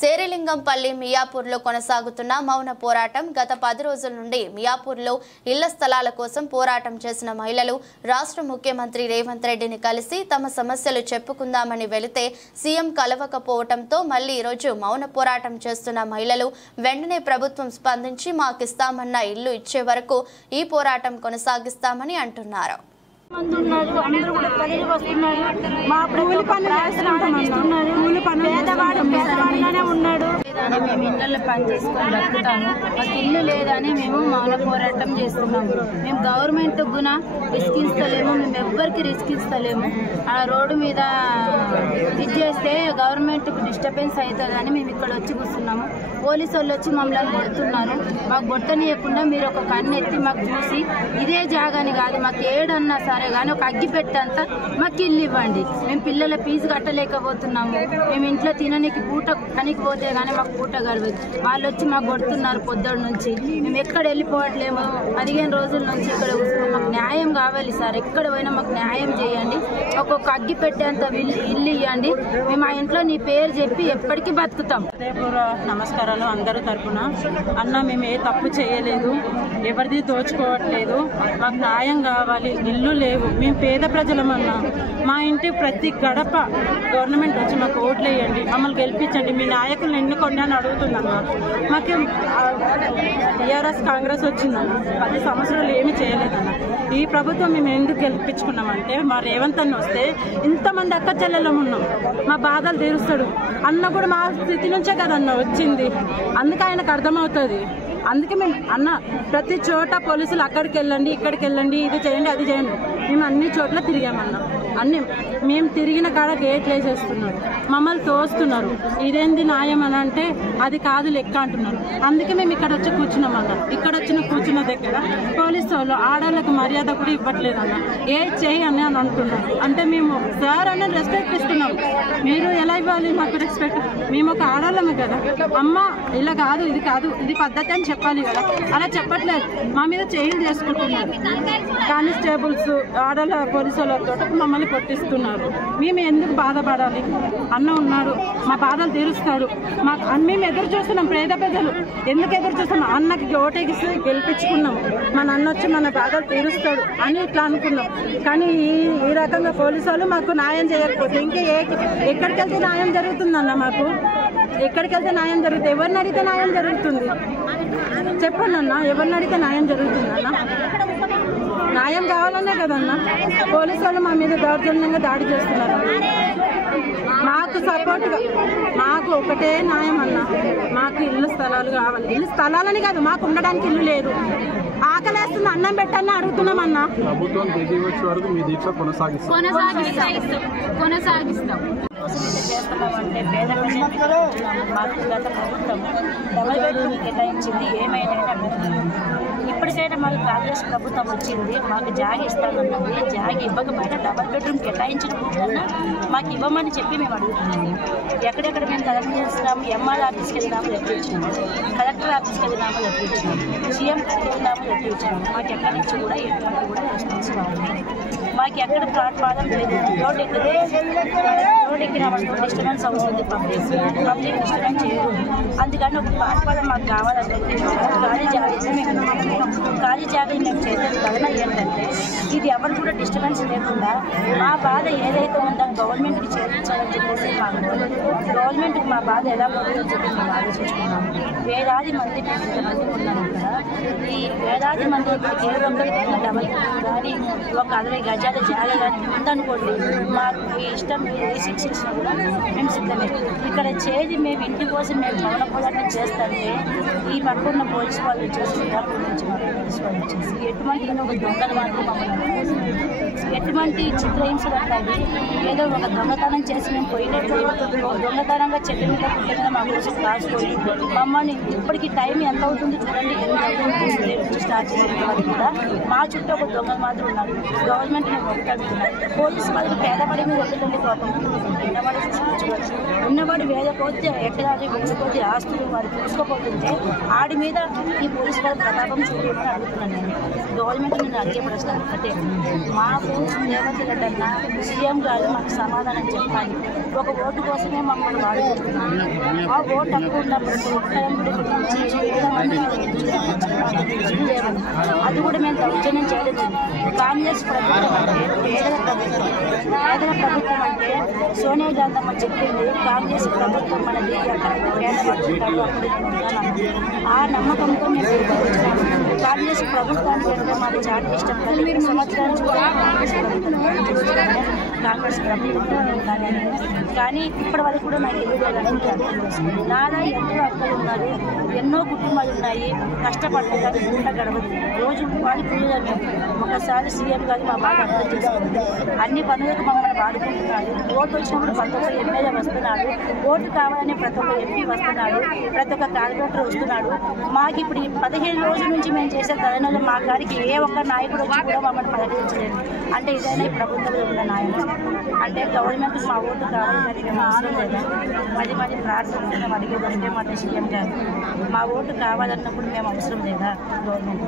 శేరిలింగంపల్లి మియాపూర్లో కొనసాగుతున్న మౌన పోరాటం గత 10 రోజుల నుండి మియాపూర్లో ఇళ్ల స్థలాల కోసం పోరాటం చేసిన మహిళలు రాష్ట్ర ముఖ్యమంత్రి రేవంత్ రెడ్డిని కలిసి తమ సమస్యలు చెప్పుకుందామని వెళితే సీఎం కలవకపోవడంతో మళ్లీ ఈ రోజు మౌన పోరాటం చేస్తున్న మహిళలు వెంటనే ప్రభుత్వం స్పందించి మాకిస్తామన్న ఇల్లు ఇచ్చే వరకు ఈ పోరాటం కొనసాగిస్తామని అంటున్నారు. అందరూ కూడా కలిగి వస్తున్నారు. మా ప్రభుత్వ పేదవాడిగానే ఉన్నాడు. మేము ఇళ్లలో పని చేసుకొని బతుకుతాము. మాకు ఇల్లు లేదని మేము మౌన పోరాటం చేస్తున్నాము. మేము గవర్నమెంట్ గుణ రిస్క్ ఇస్తలేము, మేము ఎవ్వరికి రిస్క్ ఇస్తలేము. ఆ రోడ్డు మీద ఇది చేస్తే గవర్నమెంట్కి డిస్టర్బెన్స్ అవుతుందని మేము ఇక్కడ వచ్చి కూర్చున్నాము. పోలీసు వాళ్ళు వచ్చి మమ్మల్ని కొడుతున్నారు. మాకు బొట్టనియకుండా మీరు ఒక కన్ను ఎత్తి మాకు చూసి ఇదే జాగాని కాదు, మాకు ఏడన్నా సరే కానీ ఒక అగ్గి పెట్టంతా మాకు ఇల్లు ఇవ్వండి. మేము పిల్లల ఫీజు కట్టలేకపోతున్నాము. మేము ఇంట్లో తినడానికి పూట పనికి పోతే కానీ మాకు పూట గడవదు. వాళ్ళు వచ్చి మాకు కొడుతున్నారు పొద్దున్న నుంచి. మేము ఎక్కడ వెళ్ళిపోవట్లేము. 15 రోజుల నుంచి ఇక్కడ మాకు న్యాయం కావాలి సార్. ఎక్కడ పోయినా మాకు న్యాయం చేయండి. ఒక్కొక్క అగ్గి పెట్టేంత ఇల్లు ఇవ్వండి. మేము ఆ ఇంట్లో నీ పేరు చెప్పి ఎప్పటికీ బతుకుతాం. నమస్కారాలు అందరూ తరఫున. అన్న మేము ఏ తప్పు చేయలేదు, ఎవరిది దోచుకోవట్లేదు, మాకు న్యాయం కావాలి. ఇల్లు లేవు, మేము పేద ప్రజలమన్నా. మా ఇంటి ప్రతి గడప గవర్నమెంట్ వచ్చి మాకు ఓట్లు వేయండి, మమ్మల్ని గెలిపించండి, మీ నాయకులను ఎన్నుకోండి అని అడుగుతుందన్న. మాకు టీఆర్ఎస్ కాంగ్రెస్ వచ్చిందన్న, 10 సంవత్సరాలు ఏమీ చేయలేదన్న. ఈ ప్రభుత్వం మేము ఎందుకు గెలిపించుకున్నామంటే మా రేవంత్ అన్న వస్తే ఇంతమంది అక్క చెల్లెలం ఉన్నాం, మా బాధలు తీరుస్తాడు అన్న. కూడా మా స్థితి నుంచే కదన్న వచ్చింది, అందుకే ఆయనకు అర్థమవుతుంది. అందుకే మేము అన్న ప్రతి చోట పోలీసులు అక్కడికి వెళ్ళండి, ఇక్కడికి వెళ్ళండి, ఇది చేయండి, అది చేయండి. మేము అన్ని చోట్ల తిరిగామన్న. అన్ని మేము తిరిగిన కాడ గేట్లు వేసేస్తున్నారు, మమ్మల్ని తోస్తున్నారు. ఇదేంది న్యాయం అని అంటే అది కాదు లెక్క అంటున్నారు. అందుకే మేము ఇక్కడ వచ్చి కూర్చున్నామన్న. ఇక్కడ కూర్చున్న దగ్గర పోలీసు వాళ్ళు ఆడవాళ్ళకి మర్యాద కూడా ఇవ్వట్లేదన్న. ఏ చేయి అని అంటున్నారు. అంటే మేము సార్ అని రెస్పెక్ట్ ఇస్తున్నాం. మీరు ఎలా ఇవ్వాలి మాకు రెస్పెక్ట్? మేము ఒక ఆడవాళ్ళమే కదా అమ్మ, ఇలా కాదు, ఇది కాదు, ఇది పద్ధతి అని చెప్పాలి కదా. అలా చెప్పట్లేదు, మా మీద చేయిలు చేసుకుంటున్నారు. కానిస్టేబుల్స్ ఆడవాళ్ళ పోలీసు వాళ్ళతో మమ్మల్ని కొట్టిస్తున్నారు. మేము ఎందుకు బాధపడాలి? అన్న ఉన్నాడు, మా బాధలు తీరుస్తాడు. మేము ఎదురు చూస్తున్నాం. పేద ప్రజలు ఎందుకు ఎదురు చూస్తున్నాం? అన్నకి ఓటేసి గెలిపించుకున్నాం, మన అన్న వచ్చి మన బాధలు తీరుస్తాడు అని ఇట్లా అనుకున్నాం. కానీ ఈ రకంగా పోలీసు వాళ్ళు మాకు న్యాయం చేయకపోతే ఇంకా ఎక్కడికి వెళ్తే న్యాయం జరుగుతుందన్న? మాకు ఎక్కడికి వెళ్తే న్యాయం జరుగుతుంది? ఎవరిని అడిగితే న్యాయం జరుగుతుంది? చెప్పండి అన్న, ఎవరిని అడిగితే న్యాయం జరుగుతుందన్న? న్యాయం కావాలనే కదన్నా పోలీసు వాళ్ళు మా మీద దౌర్జన్యంగా దాడి చేస్తున్నారు. మాకు సపోర్ట్గా మాకు ఒకటే న్యాయం అన్న, మాకు ఇల్లు స్థలాలు కావాలి. ఇల్లు స్థలాలని కాదు, మాకు ఉండడానికి ఇల్లు లేదు. ఆకలేస్తుంది, అన్నం పెట్టాలని అడుగుతున్నామన్నా. ప్రభుత్వం కొనసాగిస్తాం. చేస్తున్నామంటే పేద మాకు గత ప్రభుత్వం డబుల్ బెడ్రూమ్ కేటాయించింది. ఏమైనా ఇప్పటికైనా మాకు కాంగ్రెస్ ప్రభుత్వం వచ్చింది, మాకు జాగ ఇస్తామన్నది. జాగ ఇవ్వకపోయినా డబుల్ బెడ్రూమ్ కేటాయించిన కూడా మాకు ఇవ్వమని చెప్పి మేము అడుగుతున్నాము. ఎక్కడెక్కడ మేము కలెక్ట్ చేస్తున్నాము, ఎంఆర్ ఆఫీస్కి వెళ్ళినాము, లెటర్ ఇచ్చినాము, కలెక్టర్ ఆఫీస్కి వెళ్ళినాము, లెటర్ ఇచ్చినాము, సీఎం వెళ్ళినాము, లెటర్ ఇచ్చినాము. మాకు ఎక్కడి నుంచి కూడా ఎటువంటి కూడా రెస్పాన్స్ రావాలి. మాకు ఎక్కడ ప్లాట్ఫారం లేదు. రోడ్ ఎక్కినామంటే డిస్టర్బెన్స్ అవుతుంది. పబ్లిక్ డిస్టర్బెన్స్ చేయదు. అందుకని ఒక ప్లాట్ఫారం మాకు కావాలంటే ఖాళీ జాగ్రత్త ఖాళీ జాగ్రత్త మేము చేసేది వలన ఏంటంటే ఇది ఎవరు కూడా డిస్టర్బెన్స్ లేకుండా మా బాధ ఏదైతే ఉందో గవర్నమెంట్కి చేర్చాలని చెప్పేసి గవర్నమెంట్కి మా బాధ ఎలా పోతుందో చెప్పి మేము ఆలోచించుకున్నాము. వేలాది మంది మంది ఉన్నాము కదా. ఈ వేలాది మంది ఏ ఒక్కరికైనా డబల్ కానీ ఒక 60 గజాల జాగా కానీ ఉందనుకోండి, మాకు ఇష్టం 6 ఇచ్చినా కూడా మేము సిద్ధమే. ఇక్కడ చేది మేము ఇంటి కోసం మేము మౌన పోరాటం చేస్తుంటే ఈ పక్కన పోలీసు వాళ్ళు వచ్చేసి నుంచి పోలీసు వాళ్ళు వచ్చేసి ఎటువంటి ఒక దొంగలు మాత్రం మమ్మల్ని ఎటువంటి చిత్రహింసలు ఉంటాయి. ఏదో ఒక దొంగతనం చేసి మేము పోయినట్టు దొంగతనంగా చెట్టు మీద పుట్ట మీద మా కోసం రాసుకొని మమ్మల్ని ఇప్పటికీ టైం ఎంత అవుతుంది చూడండి, స్టార్ట్ చేసిన కూడా మా చుట్టూ ఒక దొంగలు మాత్రం ఉన్నారు. గవర్నమెంట్ మేము ఒకటి అడుగుతున్నాం. పోలీసు వాళ్ళకి పేదపడి మీద వద్దండి పాపం. ఉన్నవాడు చూసుకోవచ్చు. ఉన్నవాడు వేల కొద్ది ఎకరాలు వేల కొద్ది ఆస్తులు వాడు చూసుకోపోతుంటే ఆడి మీద ఈ పోలీసు వారి ప్రతాపం చూపించమని అడుగుతున్నాను. నేను గవర్నమెంట్ నేను అడిగే ప్రశ్న ఒకటే, మాకు రేవంత్ రెడ్డి అన్న సీఎం గారు మాకు సమాధానం చెప్పాలి. ఒక ఓటు కోసమే మమ్మల్ని వాడుకుంటున్నాను. ఆ ఓటు హక్కు ఉన్న ప్రతి ఒక్కరి గురించి వేల మంది అది కూడా మేము దౌర్జన్యం చేయలేదు. కాంగ్రెస్ ప్రభుత్వం అంటే పేదల ప్రభుత్వం. పేదల ప్రభుత్వం అంటే సోనియా గాంధీ అమ్మ చెప్పింది కాంగ్రెస్ ప్రభుత్వం మనది, ఎక్కడైతే పేదలు అక్కడ ఆ నమ్మకంతో మేము గెలిపించాము. కాంగ్రెస్ ప్రభుత్వానికి అంటే మాకు చాలా ఇష్టం. మీరు సంవత్సరానికి కాంగ్రెస్ ప్రభుత్వం కానీ ఇప్పటి వరకు కూడా నాకు ఎదుగుదలని నాలా ఎంతో అక్కలు ఉన్నారు, ఎన్నో కుటుంబాలు ఉన్నాయి, కష్టపడతారు, గుంట గడవదు. రోజు వాళ్ళు పిల్లలు ఒకసారి సీఎం గారు మా బాగా అర్థం చేసుకుంది. అన్ని పనులకు మమ్మల్ని వాడుకుంటున్నాడు. ఓటు వచ్చినప్పుడు ప్రతి ఒక్క ఎమ్మెల్యే వస్తున్నాడు, ఓటు కావాలని ప్రతి ఒక్క ఎంపీ వస్తున్నాడు, ప్రతి ఒక్క కార్పొరేటర్ వస్తున్నాడు. మాకు ఇప్పుడు 15 రోజుల నుంచి మేము చేసే ధర్నాలు మా గారికి ఏ ఒక్క నాయకుడు వచ్చి కూడా మమ్మల్ని పలకరించలేదు. అంటే ఇదైనా ఈ ప్రభుత్వంలో ఉన్న నాయకుడు అంటే గవర్నమెంట్ మా ఓటు కావాలని మేము అవసరం లేదా? మరి ప్రార్థన మేము అడిగేదంటే మన సీఎం గారు మా ఓటు కావాలన్నప్పుడు మేము అవసరం లేదా గవర్నమెంట్?